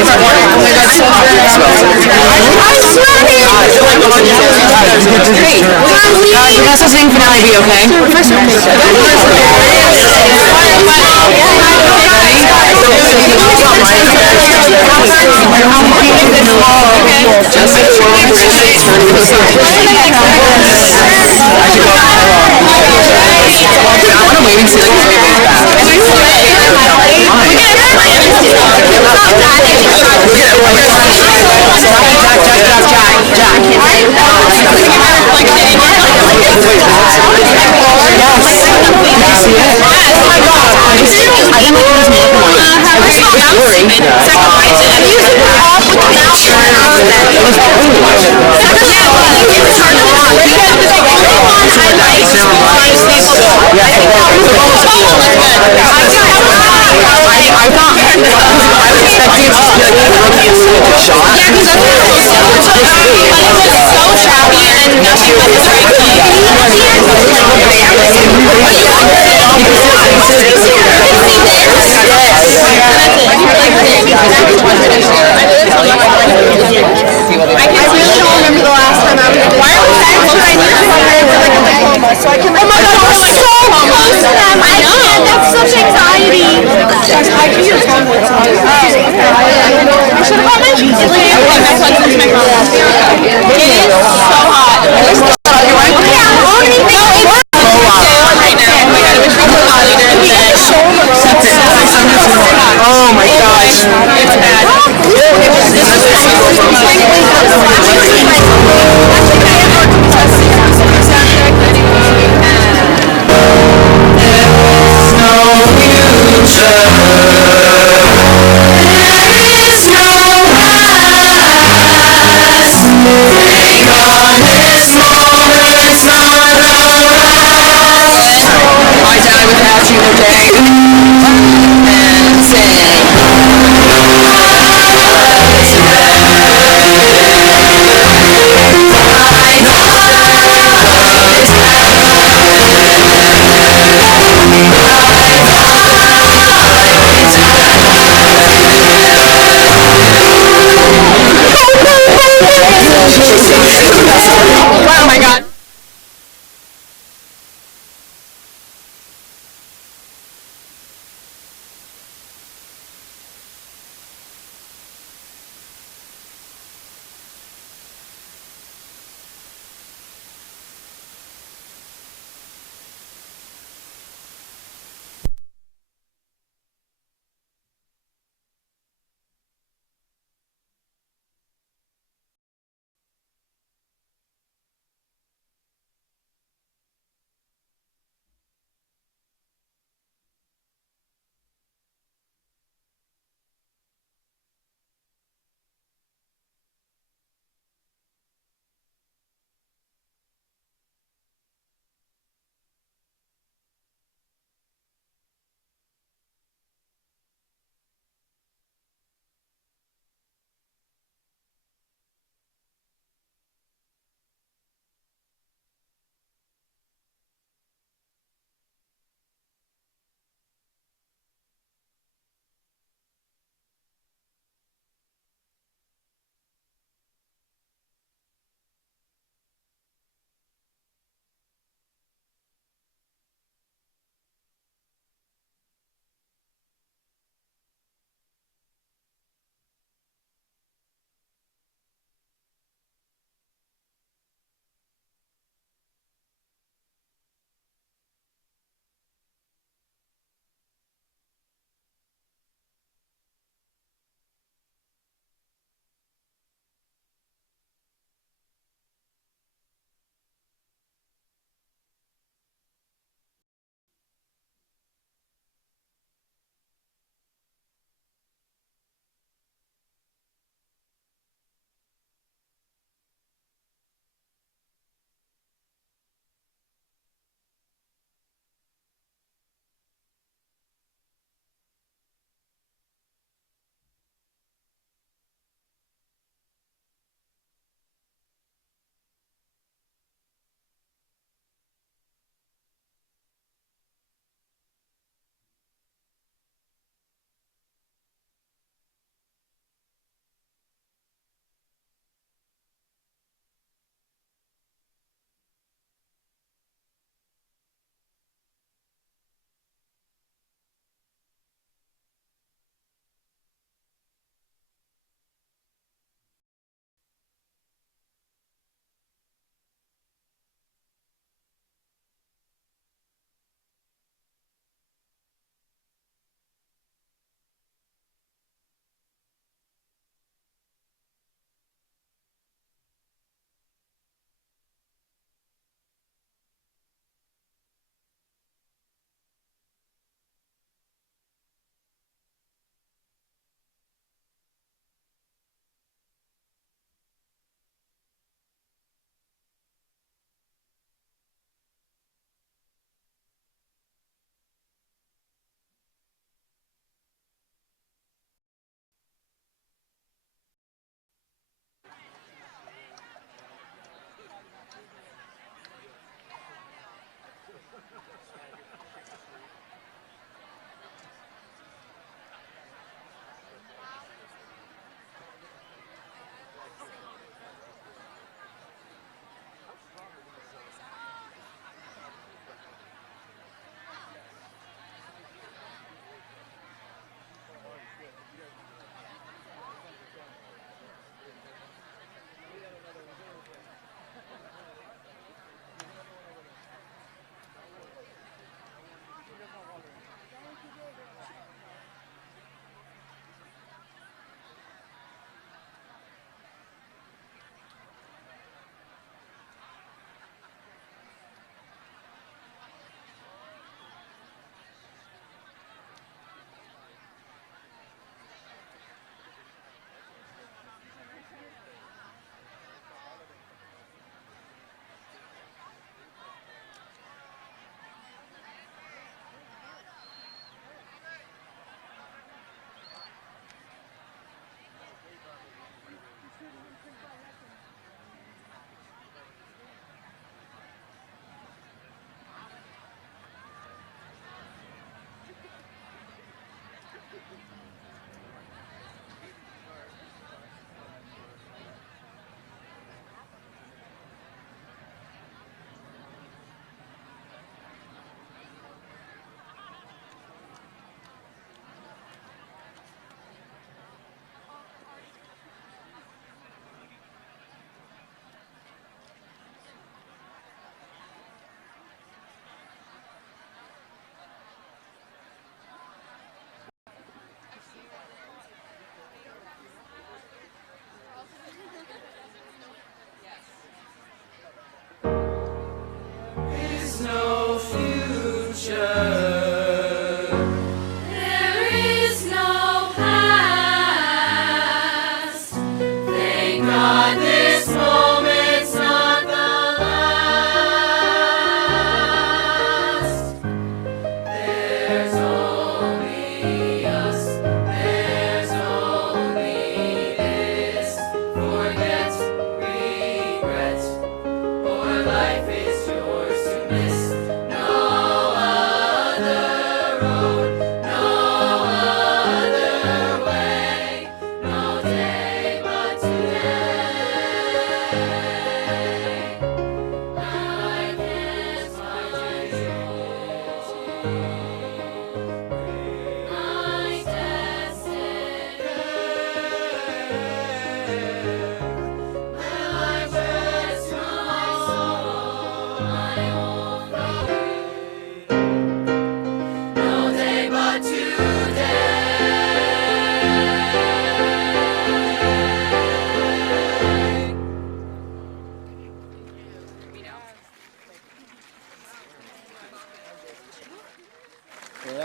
You're not supposed to sing finale, be okay? I want to wait and see like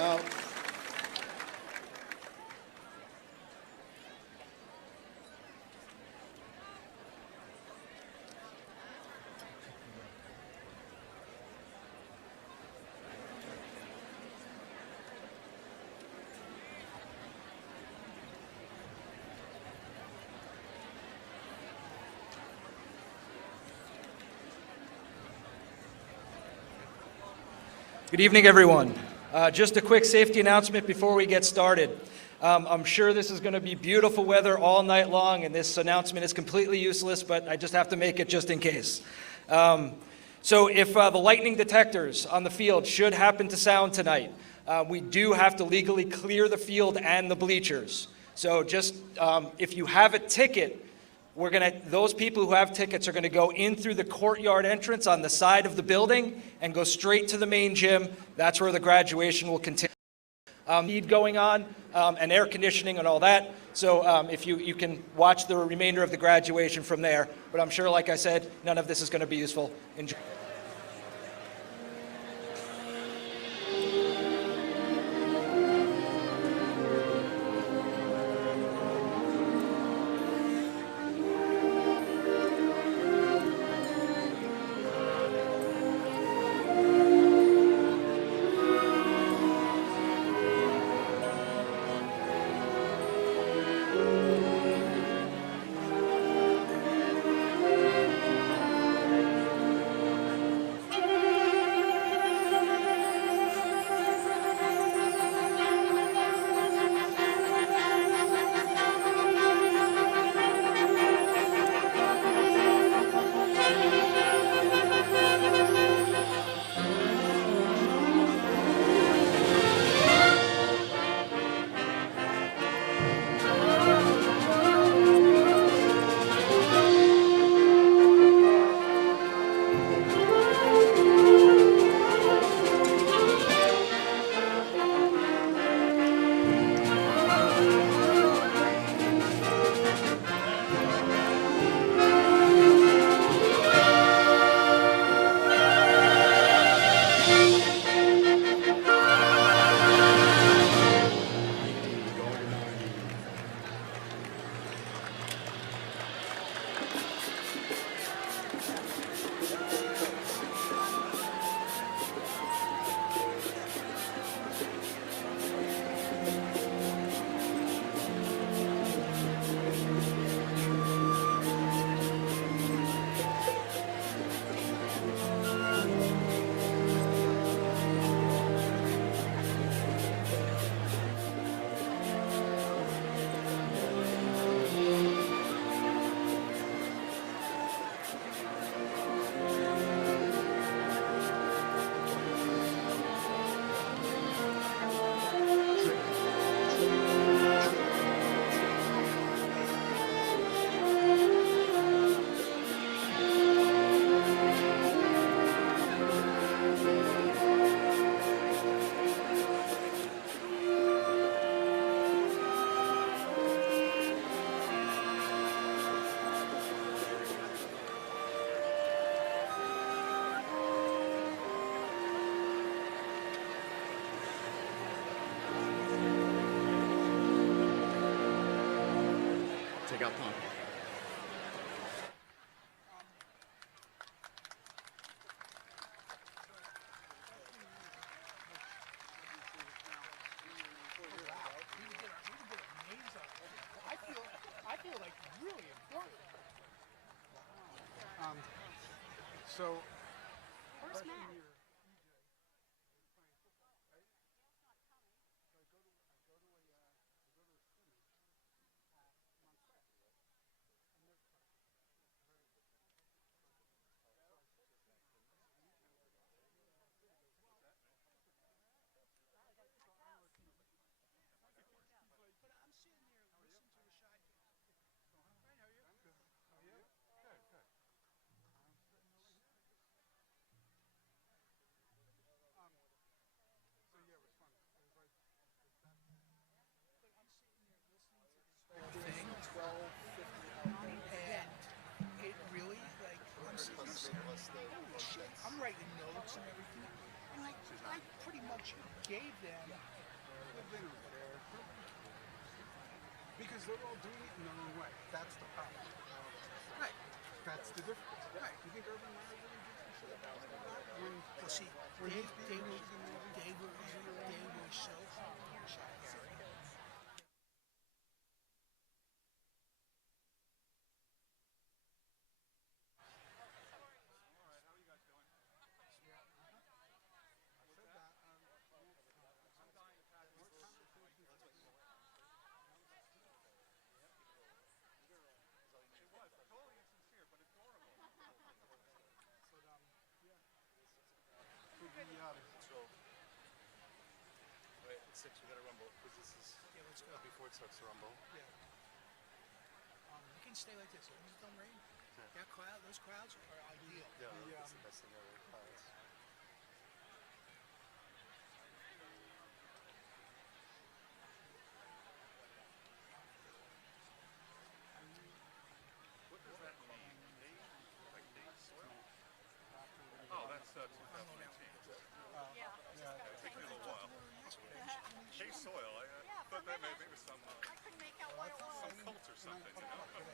Now, good evening, everyone. Just a quick safety announcement before we get started. I'm sure this is going to be beautiful weather all night long, and this announcement is completely useless, but I just have to make it just in case. So if the lightning detectors on the field should happen to sound tonight, we do have to legally clear the field and the bleachers. So just if you have a ticket, those people who have tickets are going to go in through the courtyard entrance on the side of the building and go straight to the main gym. That's where the graduation will continue. Need going on, and air conditioning and all that. So if you can watch the remainder of the graduation from there. But I'm sure, like I said, none of this is going to be useful. Enjoy. take out Tom. I feel like really important. So, Where's Matt? they're all doing it in their own way. That's the problem. Right. That's the difference. Right. You think Urban Meyer really gives a shit about that? When, Well, see, when they he's were being Michigan so shy. Wait, 6, we gotta rumble, because this is Yeah, let's go. before it starts to rumble. Yeah. You can stay like this. As long as it don't rain. That crowd, those crowds are ideal. Yeah, that's the best thing ever. Clouds. What does that mean? Like date soil? Oh, that's 2018. Yeah. It takes me a little while. Hay soil, I thought that maybe was some I couldn't make out what it was. cult or something, you know?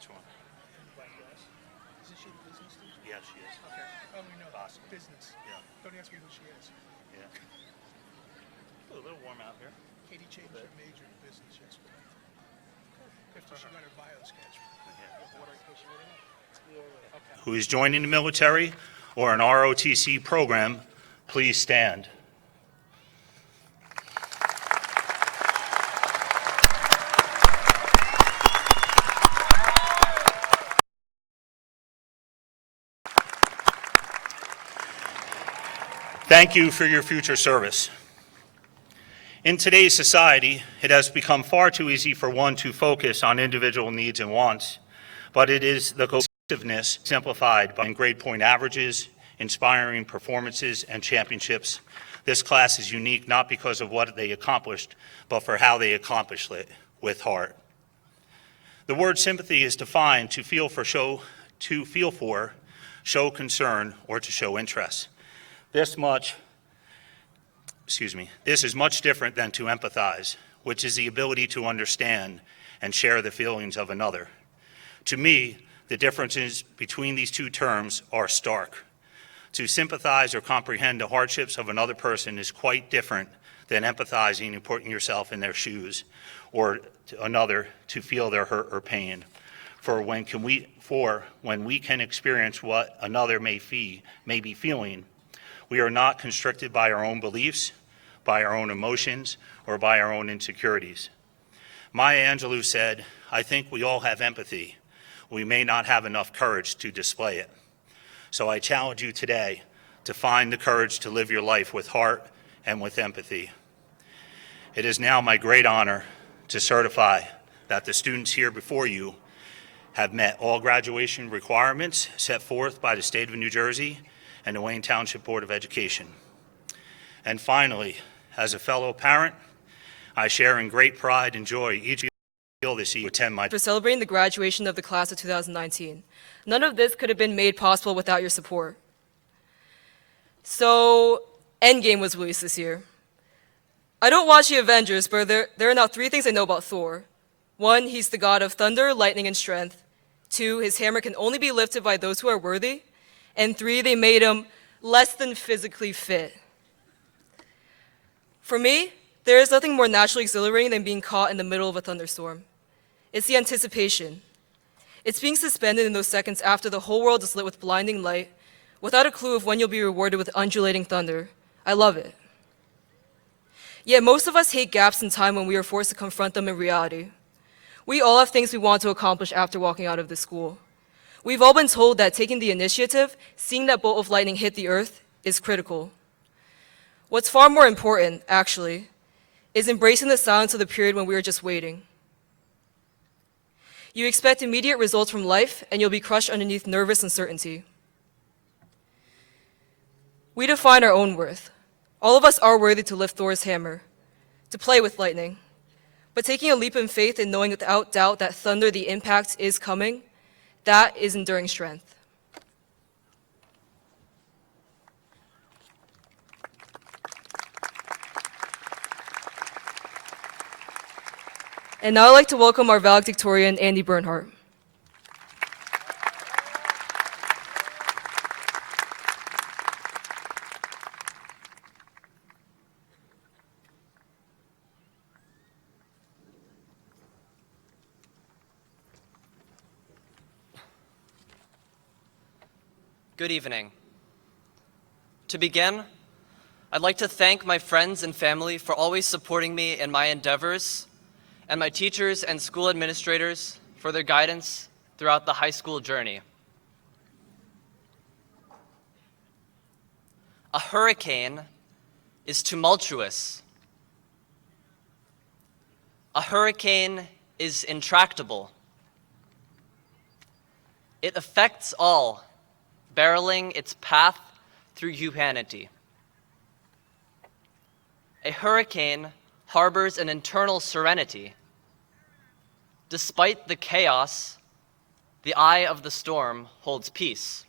Which one? Black dress. Isn't she the business teacher? Yeah, she is. Okay. Oh, we know. Awesome. Business. Yeah. Don't ask me who she is. Yeah. Ooh, a little warm out here. Katie changed her major to business yesterday. After she got her bio sketch. Who is joining the military or an ROTC program, please stand. Thank you for your future service. In today's society, it has become far too easy for one to focus on individual needs and wants, but it is the cohesiveness exemplified by grade point averages, inspiring performances, and championships. This class is unique not because of what they accomplished, but for how they accomplished it with heart. The word sympathy is defined to feel for, show concern, or to show interest. This is much different than to empathize, which is the ability to understand and share the feelings of another. To me, the differences between these two terms are stark. To sympathize or comprehend the hardships of another person is quite different than empathizing and putting yourself in their shoes, or to another to feel their hurt or pain. For when we can experience what another may be feeling, we are not constricted by our own beliefs, by our own emotions, or by our own insecurities. Maya Angelou said, "I think we all have empathy. We may not have enough courage to display it." So I challenge you today to find the courage to live your life with heart and with empathy. It is now my great honor to certify that the students here before you have met all graduation requirements set forth by the state of New Jersey and the Wayne Township Board of Education. And finally, as a fellow parent, I share in great pride and joy each feel this evening to attend my for celebrating the graduation of the class of 2019. None of this could have been made possible without your support. So, Endgame was released this year. I don't watch the Avengers, but there are now 3 things I know about Thor. 1, he's the god of thunder, lightning, and strength. 2, his hammer can only be lifted by those who are worthy. And 3, they made him less than physically fit. For me, there is nothing more naturally exhilarating than being caught in the middle of a thunderstorm. It's the anticipation. It's being suspended in those seconds after the whole world is lit with blinding light, without a clue of when you'll be rewarded with undulating thunder. I love it. Yet most of us hate gaps in time when we are forced to confront them in reality. We all have things we want to accomplish after walking out of this school. We've all been told that taking the initiative, seeing that bolt of lightning hit the earth, is critical. What's far more important, actually, is embracing the silence of the period when we are just waiting. You expect immediate results from life, and you'll be crushed underneath nervous uncertainty. We define our own worth. All of us are worthy to lift Thor's hammer, to play with lightning. But taking a leap in faith and knowing without doubt that thunder, the impact, is coming, that is enduring strength. And now I'd like to welcome our valedictorian, Andy Bernhardt. Good evening. To begin, I'd like to thank my friends and family for always supporting me in my endeavors, and my teachers and school administrators for their guidance throughout the high school journey. A hurricane is tumultuous. A hurricane is intractable. It affects all, barreling its path through humanity. A hurricane harbors an internal serenity. Despite the chaos, the eye of the storm holds peace.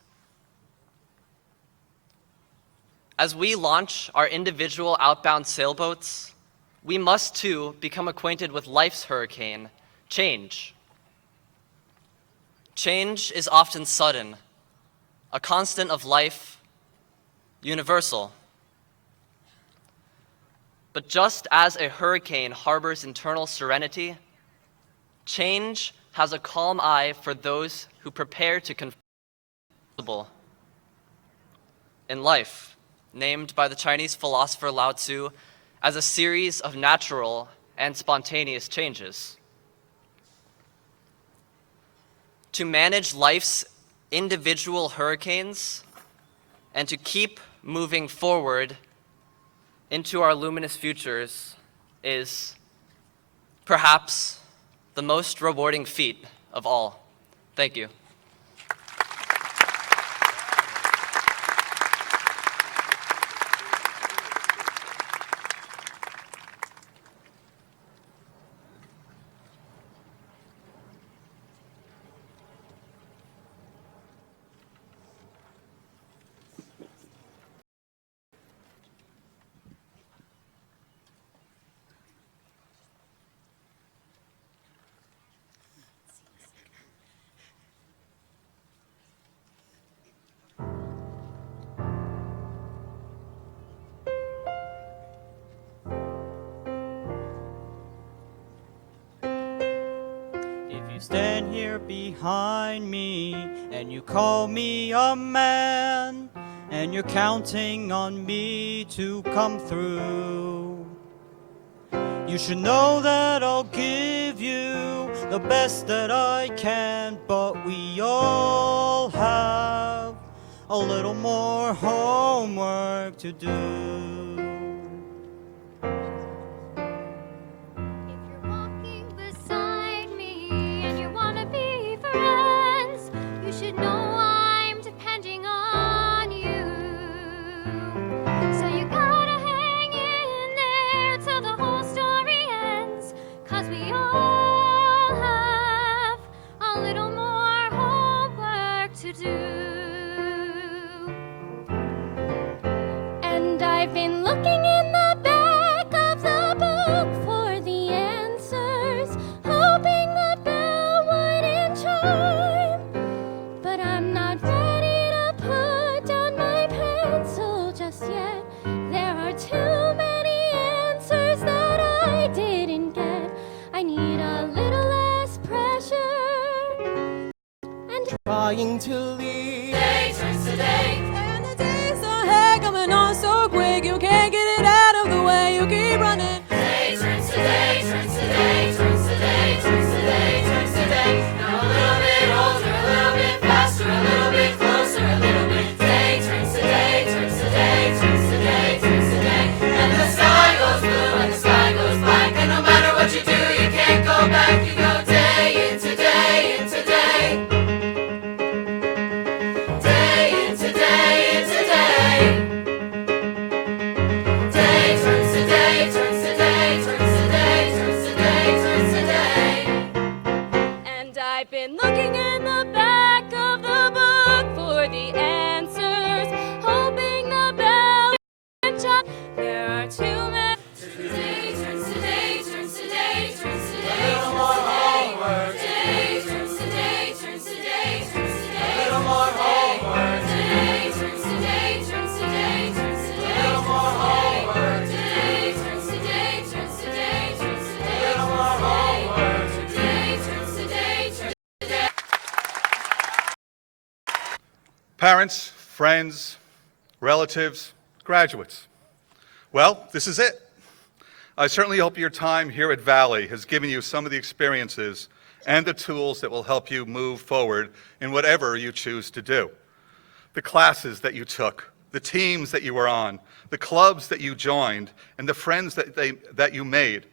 As we launch our individual outbound sailboats, we must too become acquainted with life's hurricane, change. Change is often sudden, a constant of life, universal. But just as a hurricane harbors internal serenity, change has a calm eye for those who prepare to confront the impossible. In life, named by the Chinese philosopher Lao Tzu as a series of natural and spontaneous changes. To manage life's individual hurricanes and to keep moving forward into our luminous futures is perhaps the most rewarding feat of all. Thank you. If you stand here behind me and you call me a man and you're counting on me to come through, you should know that I'll give you the best that I can, but we all have a little more homework to do. And I've been looking in the back of the book for the answers, hoping the bell wouldn't chime. But I'm not ready to put down my pencil just yet. There are too many answers that I didn't get. I need a little less pressure and Trying to leave. day turns to day. And the days ahead coming on so quick, you can't get it out of the way, you keep running. Day turns to day, turns to day, turns to day, turns to day, turns to day. Now a little bit older, a little bit faster, a little bit closer, a little bit. Day turns to day, turns to day, turns to day, turns to day. And the sky goes blue and the sky goes black, and no matter what you do, you can't go back. You go day into day into day. Day into day into day. Day turns to day, turns to day, turns to day, turns to day, turns to day. And I've been looking in the back of the book for the answers, hoping the bell won't chime. There are too many. Day turns to day, turns to day, turns to day, turns to day. Day turns to day, turns to day, turns to day. Little more homework. Day turns to day, turns to day, turns to day. Little more homework. Day turns to day, turns to day, turns to day. Little more homework. Day turns to day, turns to day. Parents, friends, relatives, graduates. Well, this is it. I certainly hope your time here at Valley has given you some of the experiences and the tools that will help you move forward in whatever you choose to do. The classes that you took, the teams that you were on, the clubs that you joined, and the friends that you made,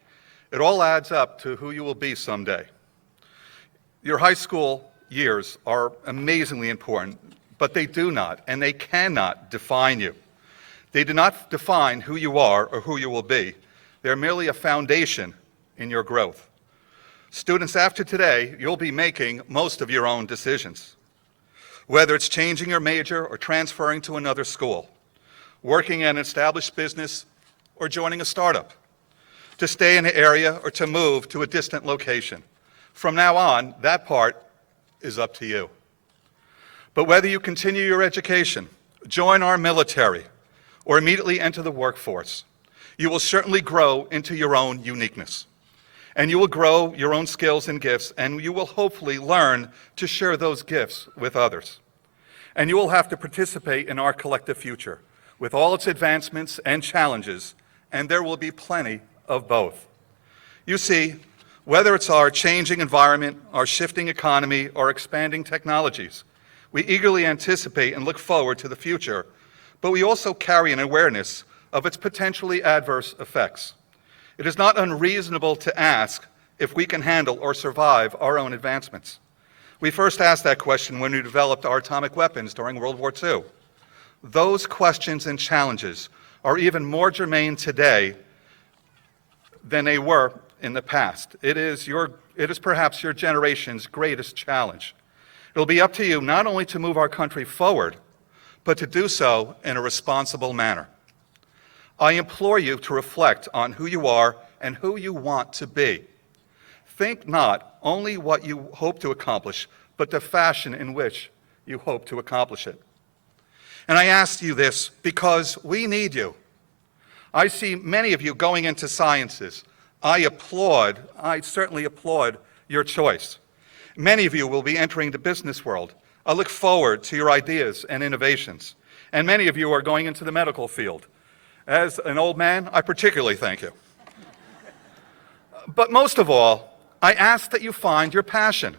it all adds up to who you will be someday. Your high school years are amazingly important, but they do not and they cannot define you. They do not define who you are or who you will be. They're merely a foundation in your growth. Students, after today, you'll be making most of your own decisions. Whether it's changing your major or transferring to another school, working in an established business or joining a startup, to stay in an area or to move to a distant location. From now on, that part is up to you. But whether you continue your education, join our military, or immediately enter the workforce, you will certainly grow into your own uniqueness. And you will grow your own skills and gifts, and you will hopefully learn to share those gifts with others. And you will have to participate in our collective future with all its advancements and challenges, and there will be plenty of both. You see, whether it's our changing environment, our shifting economy, or expanding technologies, we eagerly anticipate and look forward to the future, but we also carry an awareness of its potentially adverse effects. It is not unreasonable to ask if we can handle or survive our own advancements. We first asked that question when we developed our atomic weapons during World War II. Those questions and challenges are even more germane today than they were in the past. It is perhaps your generation's greatest challenge. It'll be up to you not only to move our country forward, but to do so in a responsible manner. I implore you to reflect on who you are and who you want to be. Think not only what you hope to accomplish, but the fashion in which you hope to accomplish it. And I ask you this because we need you. I see many of you going into sciences. I certainly applaud your choice. Many of you will be entering the business world. I look forward to your ideas and innovations. And many of you are going into the medical field. As an old man, I particularly thank you. But most of all, I ask that you find your passion.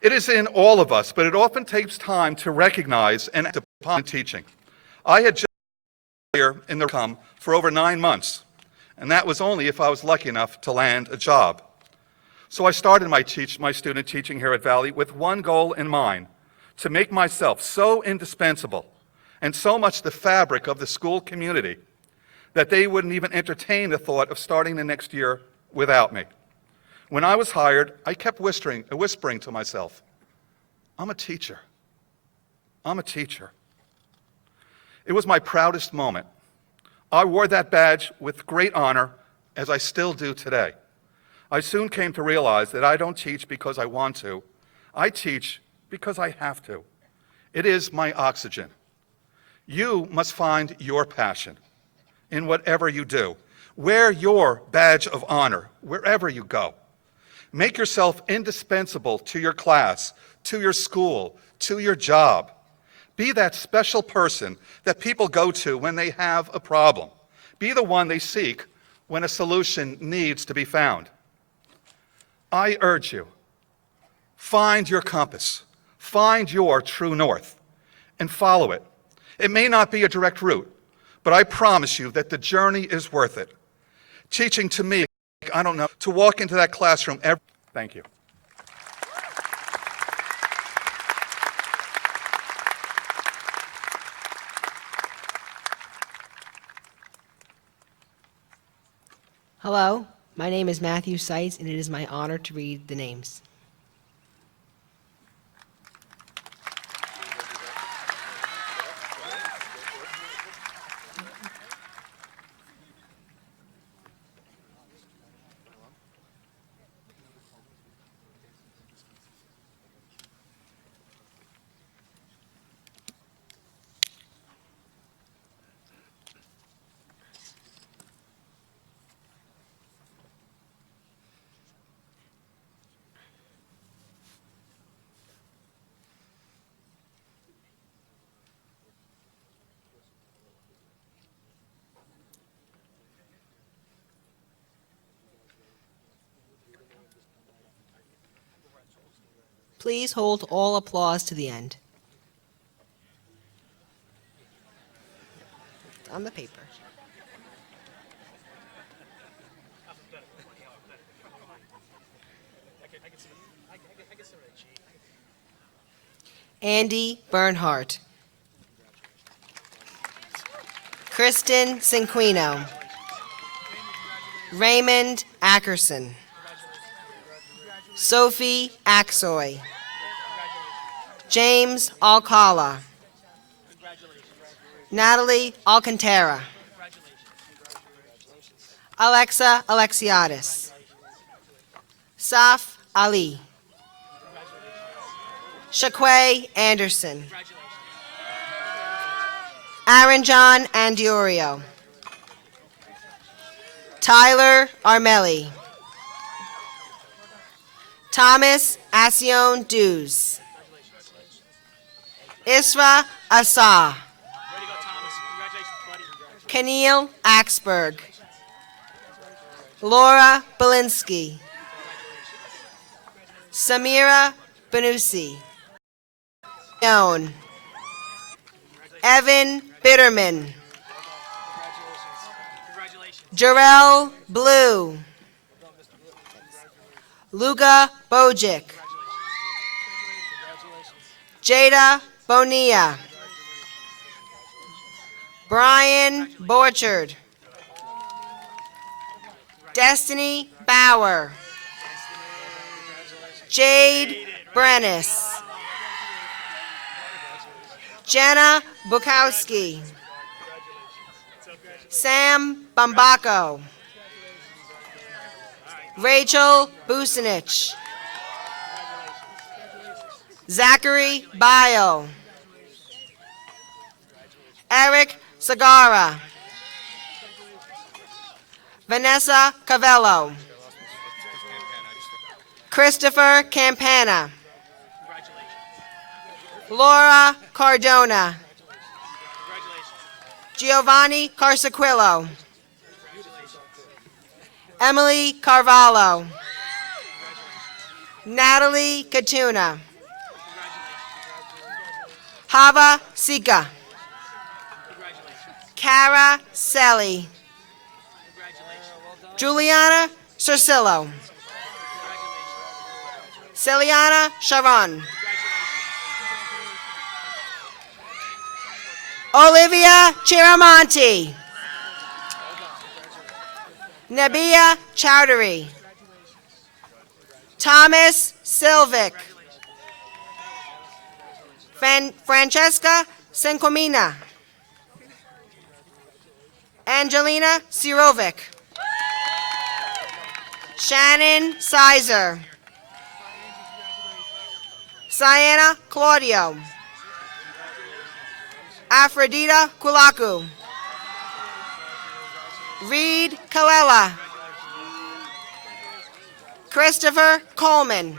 It is in all of us, but it often takes time to recognize and act upon teaching. I had just been here in the come for over 9 months, and that was only if I was lucky enough to land a job. So I started my student teaching here at Valley with one goal in mind, to make myself so indispensable and so much the fabric of the school community that they wouldn't even entertain the thought of starting the next year without me. When I was hired, I kept whispering to myself, I'm a teacher. I'm a teacher. It was my proudest moment. I wore that badge with great honor, as I still do today. I soon came to realize that I don't teach because I want to. I teach because I have to. It is my oxygen. You must find your passion in whatever you do. Wear your badge of honor wherever you go. Make yourself indispensable to your class, to your school, to your job. Be that special person that people go to when they have a problem. Be the one they seek when a solution needs to be found. I urge you, find your compass, find your true north, and follow it. It may not be a direct route, but I promise you that the journey is worth it. Teaching to me, I don't know, to walk into that classroom every. Thank you. Hello, my name is Matthew Seitz, and it is my honor to read the names. Please hold all applause to the end. It's on the paper. Andy Bernhardt. Kristen Cinquino. Raymond Ackerson. Sophie Axoy. James Alcala. Natalie Alcantara. Alexa Alexiadis. Saf Ali. Shaquay Anderson. Aaron John Andiorio. Tyler Armelli. Thomas Asion Dews. Isra Asa. Keneal Axberg. Laura Belinsky. Samira Benusi. Evan Bitterman. Jarrell Blue. Luga Bojic. Jada Bonilla. Brian Borchard. Destiny Bauer. Jade Brennis. Jenna Bukowski. Sam Bambaco. Rachel Bucinich. Zachary Bio. Eric Sagara. Vanessa Cavello. Christopher Campana. Laura Cardona. Giovanni Carsequillo. Emily Carvalho. Natalie Katuna. Hava Sika. Cara Selly. Juliana Cercillo. Celiana Sharon. Olivia Chiramonti. Nabia Chowdhury. Thomas Silvic. Francesca Sencomina. Angelina Sirovic. Shannon Sizer. Sienna Claudio. Aphrodita Kulaku. Reed Kalela. Christopher Coleman.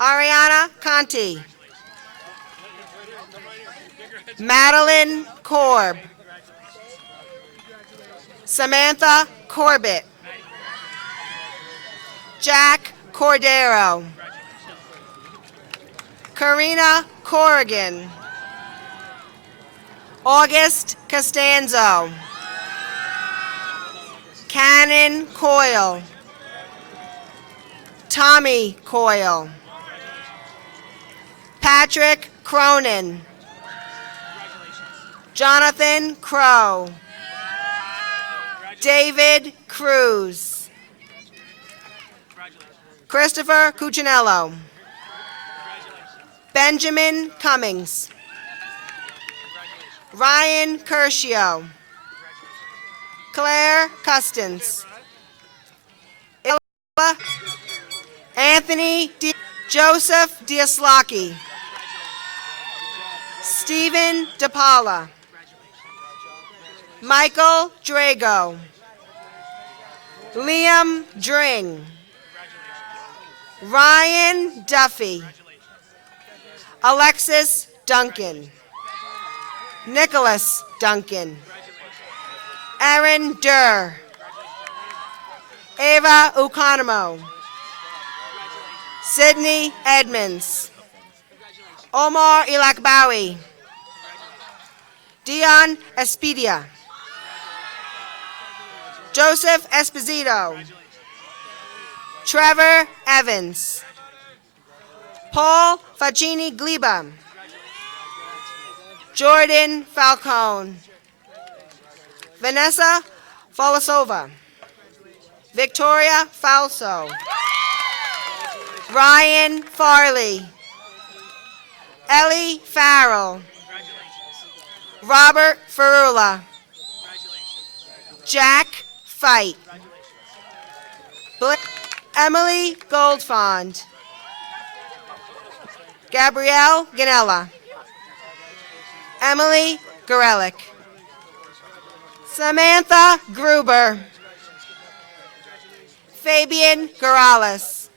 Ariana Conti. Madeline Korb. Samantha Corbett. Jack Cordero. Karina Corrigan. August Costanzo. Cannon Coyle. Tommy Coyle. Patrick Cronin. Jonathan Crow. David Cruz. Christopher Cuccinello. Benjamin Cummings. Ryan Curcio. Claire Custance. Anthony Joseph Diaslaki. Stephen DePaula. Michael Drago. Liam Dring. Ryan Duffy. Alexis Duncan. Nicholas Duncan. Aaron Durr. Ava Ukanamo. Sydney Edmonds. Omar Ilakbawi. Dion Espedia. Joseph Esposito. Trevor Evans. Paul Facchini Gleba. Jordan Falcone. Vanessa Folasova. Victoria Falso. Ryan Farley. Ellie Farrell. Robert Ferrula. Jack Fight. Emily Goldfond. Gabrielle Ganella. Emily Gorelick. Samantha Gruber. Fabian Gorales.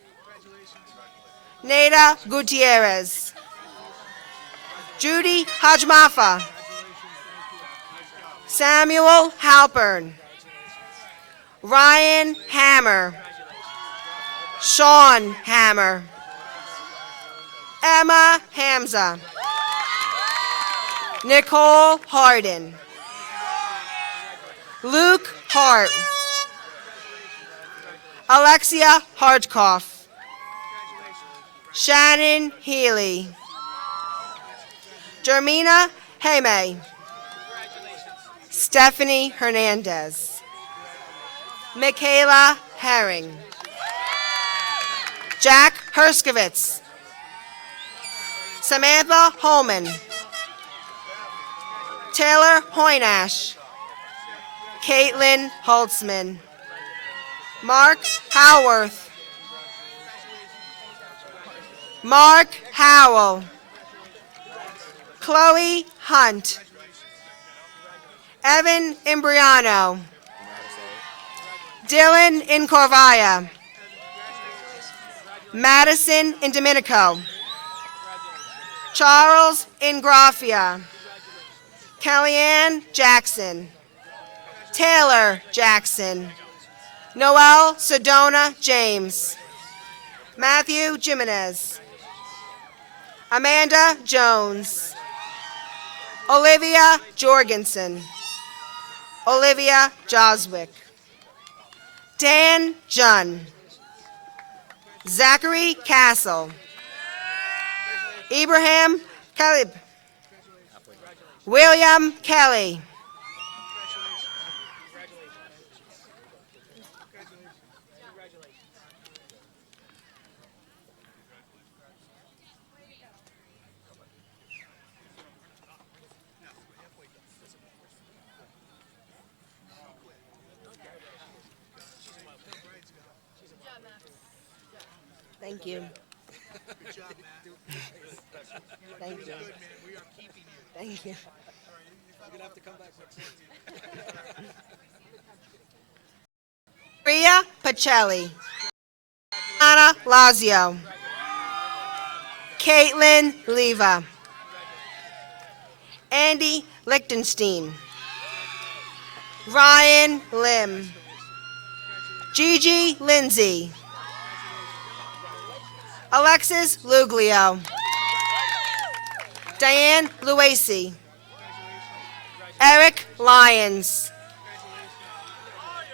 Nada Gutierrez. Judy Hajmafa. Samuel Halpern. Ryan Hammer. Sean Hammer. Emma Hamza. Nicole Harden. Luke Hart. Alexia Hartkoff. Shannon Healy. Jermina Heme. Stephanie Hernandez. Michaela Herring. Jack Herskovitz. Samantha Holman. Taylor Hoynash. Caitlin Holtzman. Mark Howarth. Mark Howell. Chloe Hunt. Evan Imbriano. Dylan Incorvaya. Madison Indominico. Charles Ingraffia. Kellyanne Jackson. Taylor Jackson. Noel Sedona James. Matthew Jimenez. Amanda Jones. Olivia Jorgensen. Olivia Joswick. Dan Junn. Zachary Castle. Ibrahim Kalib. William Kelly. Thank you. Thank you. Thank you. Priya Pacelli. Anna Lazio. Caitlin Leva. Andy Lichtenstein. Ryan Lim. Gigi Lindsay. Alexis Luglio. Diane Luacy. Eric Lyons.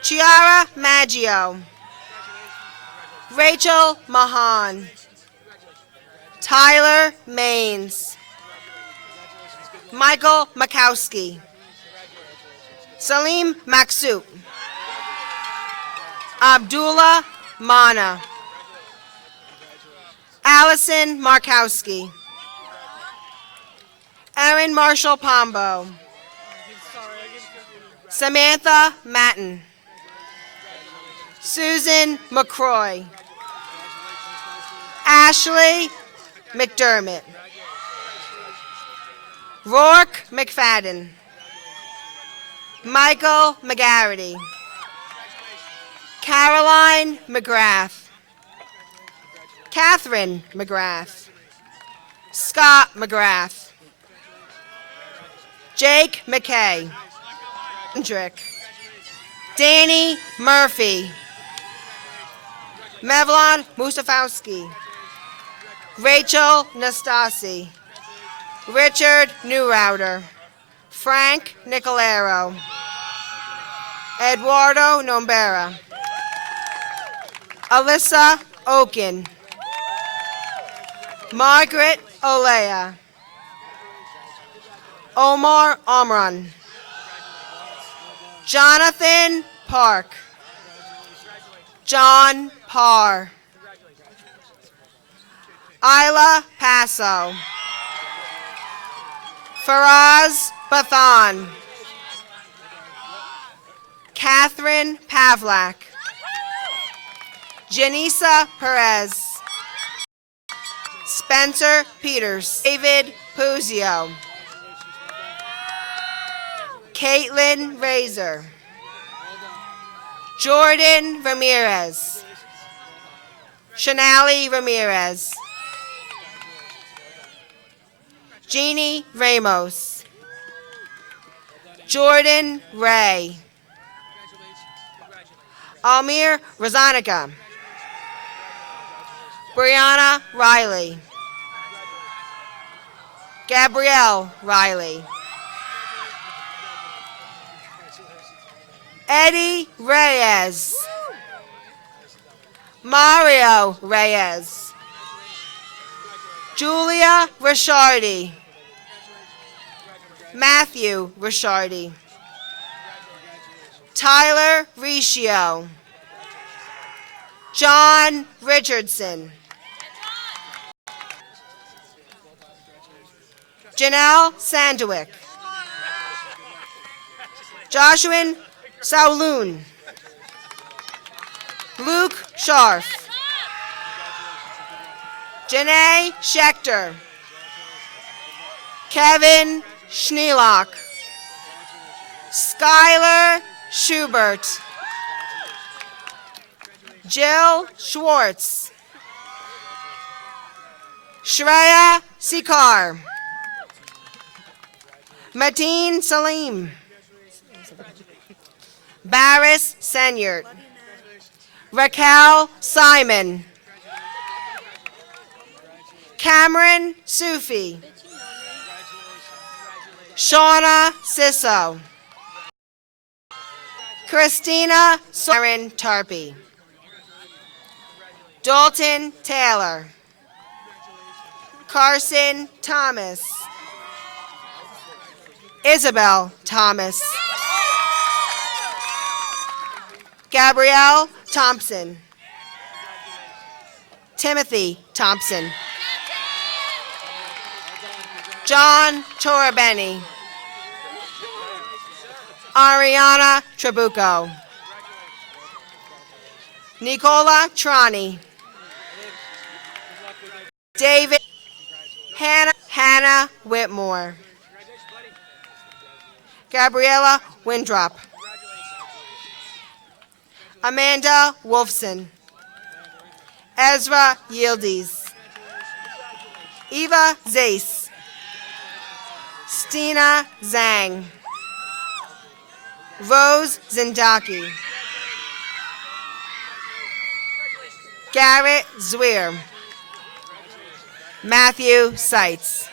Chiara Maggio. Rachel Mahan. Tyler Maines. Michael Makowski. Salim Maksout. Abdullah Mana. Allison Markowski. Erin Marshall Pombo. Samantha Matten. Susan McCroy. Ashley McDermott. Rourke McFadden. Michael McGarity. Caroline McGrath. Catherine McGrath. Scott McGrath. Jake McKay. Hendrick. Danny Murphy. Mevlon Musafowski. Rachel Nastasi. Richard Newrouter. Frank Nicolero. Eduardo Nombera. Alyssa Oken. Margaret Olea. Omar Omran. Jonathan Park. John Parr. Isla Paso. Faraz Bathan. Catherine Pavlak. Janisa Perez. Spencer Peters. David Puzio. Caitlin Razor. Jordan Ramirez. Shanali Ramirez. Jeannie Ramos. Jordan Ray. Almir Rozanica. Brianna Riley. Gabrielle Riley. Eddie Reyes. Mario Reyes. Julia Rishardi. Matthew Rishardi. Tyler Riccio. John Richardson. Janelle Sandwick. Joshua Sauloon. Luke Scharf. Janae Schechter. Kevin Schneelock. Skylar Schubert. Jill Schwartz. Shreya Sikar. Mateen Salim. Baris Senyert. Raquel Simon. Cameron Sufi. Shauna Sisso. Christina Soren Tarpey. Dalton Taylor. Carson Thomas. Isabel Thomas. Gabrielle Thompson. Timothy Thompson. John Torabeni. Ariana Trabucco. Nicola Trani. David Hannah Whitmore. Gabriella Windrop. Amanda Wolfson. Ezra Yildiz. Eva Zace. Stina Zhang. Rose Zindaki. Garrett Zwier. Matthew Seitz.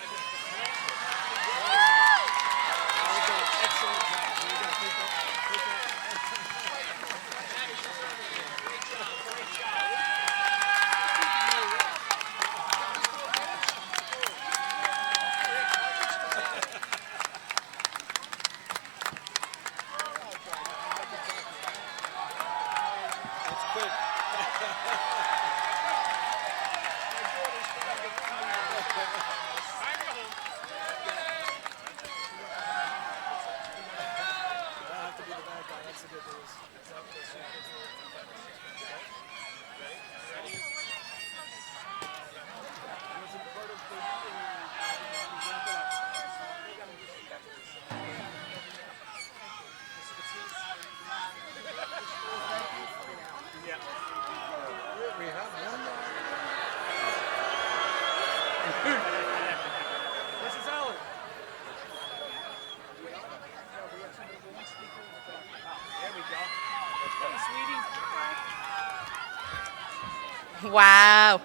Wow.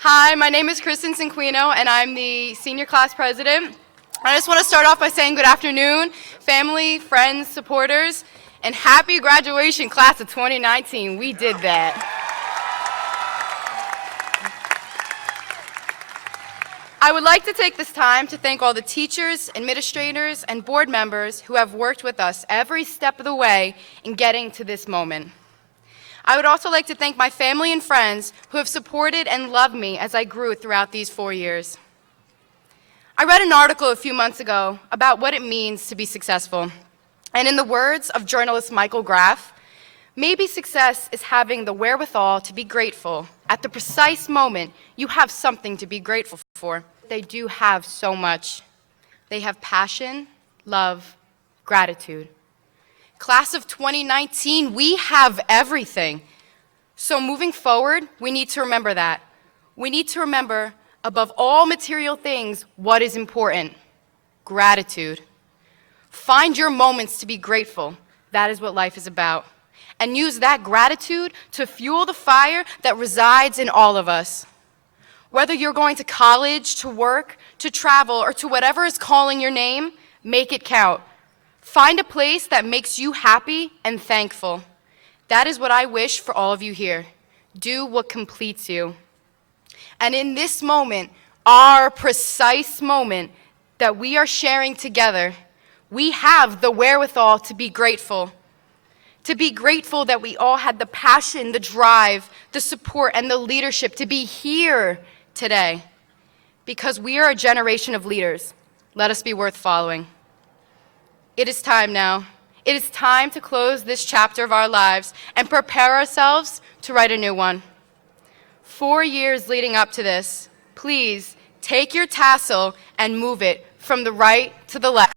Hi, my name is Kristen Cinquino, and I'm the senior class president. I just want to start off by saying good afternoon, family, friends, supporters, and happy graduation, class of 2019. We did that. I would like to take this time to thank all the teachers, administrators, and board members who have worked with us every step of the way in getting to this moment. I would also like to thank my family and friends who have supported and loved me as I grew throughout these 4 years. I read an article a few months ago about what it means to be successful. And in the words of journalist Michael Graff, Maybe success is having the wherewithal to be grateful. At the precise moment, you have something to be grateful for. They do have so much. They have passion, love, gratitude. Class of 2019, we have everything. So moving forward, we need to remember that. We need to remember, above all material things, what is important: gratitude. Find your moments to be grateful. That is what life is about. And use that gratitude to fuel the fire that resides in all of us. Whether you're going to college, to work, to travel, or to whatever is calling your name, make it count. Find a place that makes you happy and thankful. That is what I wish for all of you here. Do what completes you. And in this moment, our precise moment that we are sharing together, we have the wherewithal to be grateful. To be grateful that we all had the passion, the drive, the support, and the leadership to be here today. Because we are a generation of leaders. Let us be worth following. It is time now. It is time to close this chapter of our lives and prepare ourselves to write a new one. 4 years leading up to this, please take your tassel and move it from the right to the left.